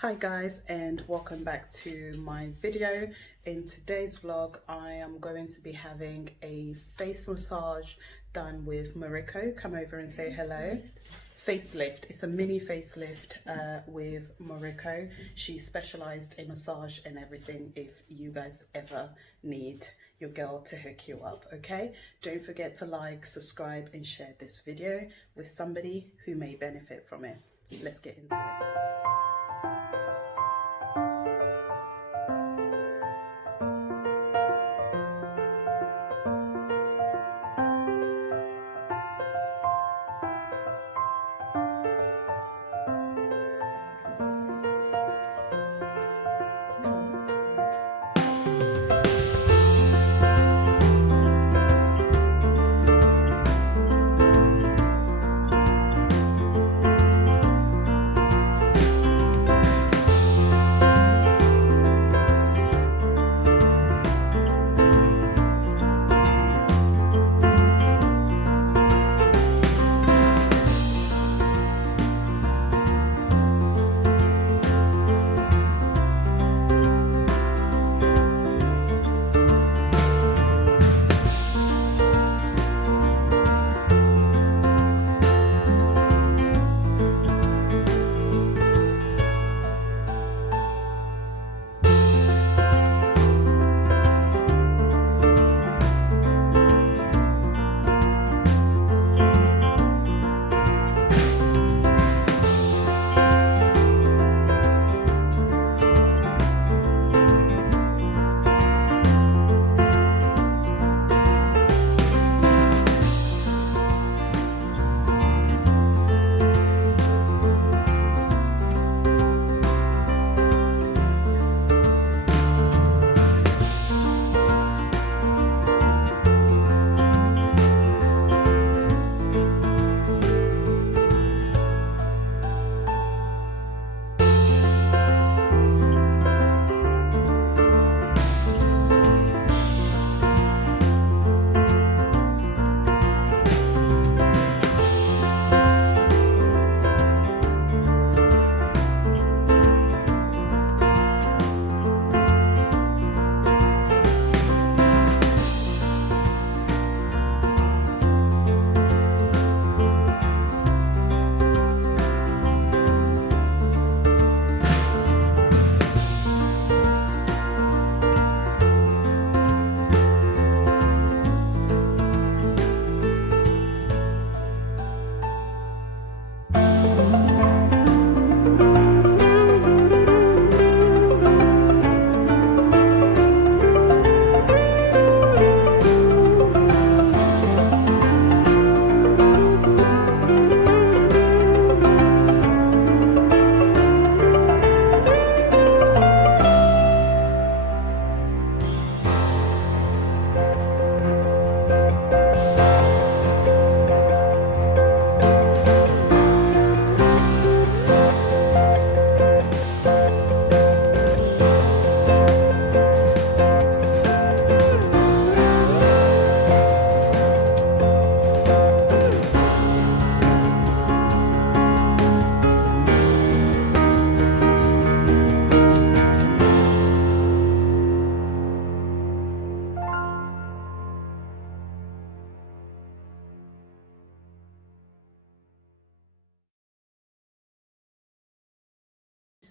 Hi guys, and welcome back to my video. In today's vlog I am going to be having a face massage done with Mariko. Come over and say hello. Facelift. It's a mini facelift with Mariko. She specialized in massage and everything if you guys ever need your girl to hook you up. Okay, don't forget to like, subscribe and share this video with somebody who may benefit from it. Let's get into it.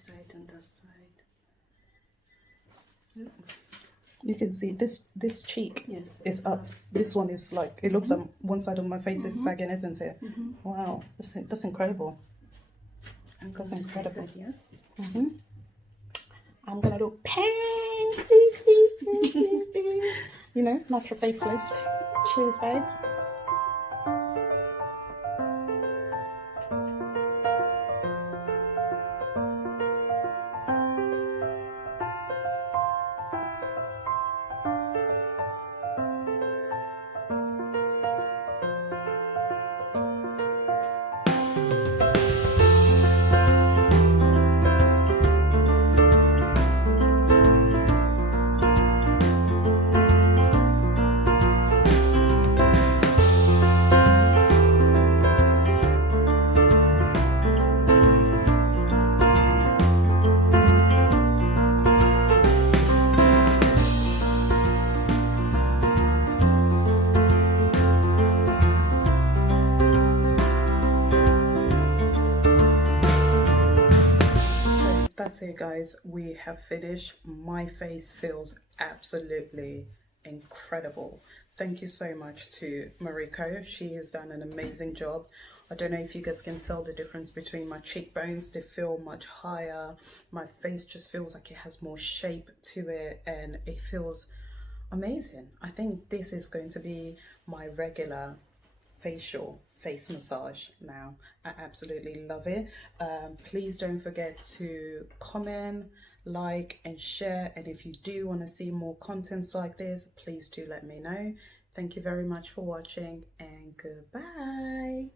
Side and that side. You can see this cheek is up. This one is like, it looks like one side of my face is sagging, isn't it? Wow, that's incredible. That's incredible. Yes. I'm gonna do pang. You know, natural facelift. Cheers, babe. that's it, guys. We have finished. My face feels absolutely incredible. Thank you so much to Mariko. She has done an amazing job. I don't know if you guys can tell the difference between my cheekbones. They feel much higher. My face just feels like it has more shape to it, and it feels amazing. I think this is going to be my regular facial face massage now. I absolutely love it. Please don't forget to comment, like and share, and if you do want to see more contents like this, please do let me know. Thank you very much for watching, and goodbye.